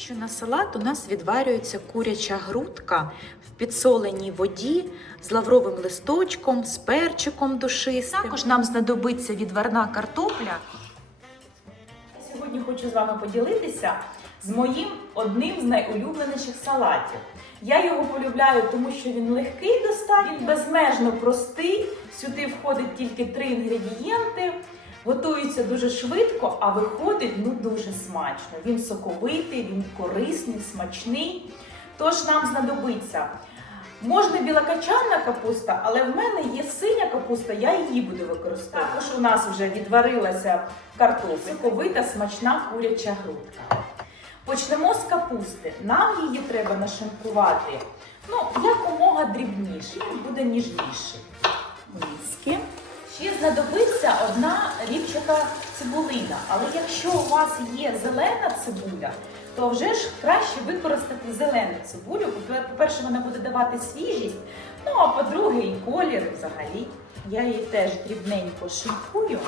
що на салат у нас відварюється куряча грудка в підсоленій воді з лавровим листочком, з перчиком душистим. Також нам знадобиться відварна картопля. Сьогодні хочу з вами поділитися з моїм одним з найулюбленіших салатів. Я його полюбляю, тому що він легкий достатньо, він безмежно простий. Сюди входить тільки три інгредієнти. Готується дуже швидко, а виходить ну дуже смачно. Він соковитий, він корисний, смачний. Тож нам знадобиться. Можна білокачанна капуста, але в мене є синя капуста, я її буду використовувати. Також у нас вже відварилася картопля, соковита смачна куряча грудка. Почнемо з капусти. Нам її треба нашинкувати ну, якомога дрібніше, він буде ніжніший. Миски. Знадобиться одна рівчака цибулина. Але якщо у вас є зелена цибуля, то вже ж краще використати зелену цибулю. По-перше, вона буде давати свіжість. Ну а по-друге, і колір взагалі. Я її теж дрібненько шинкую.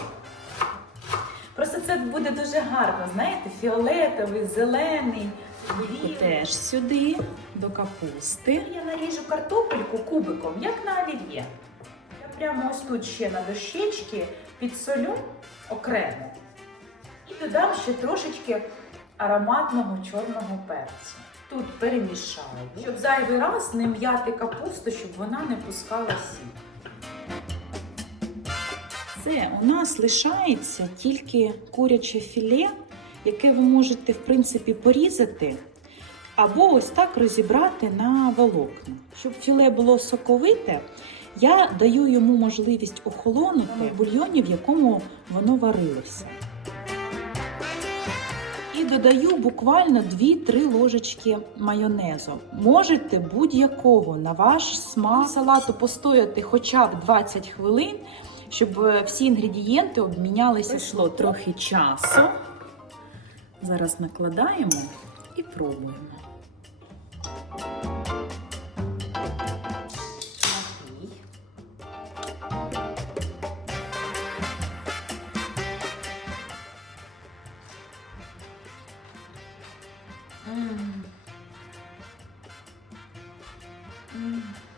Просто це буде дуже гарно, знаєте, фіолетовий, зелений. білий. Теж сюди до капусти. Я наріжу картопельку кубиком, як на олів'є. Прямо ось тут ще на дощечки підсолю окремо. І додам ще трошечки ароматного чорного перцю. Тут перемішаю, щоб зайвий раз не м'яти капусту, щоб вона не пускала сік. Це у нас лишається тільки куряче філе, яке ви можете, в принципі, порізати. Або ось так розібрати на волокна. Щоб філе було соковите, я даю йому можливість охолонути в бульйоні, в якому воно варилося. І додаю буквально 2-3 ложечки майонезу. Можете будь-якого на ваш смак салату постояти хоча б 20 хвилин, щоб е, всі інгредієнти обмінялися. Пройшло трохи часу. Зараз накладаємо і пробуємо.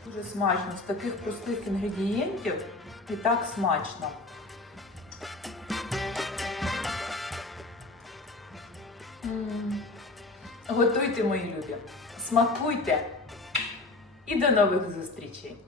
Дуже смачно. З таких простих інгредієнтів і так смачно. Готуйте, мої любі, смакуйте і до нових зустрічей!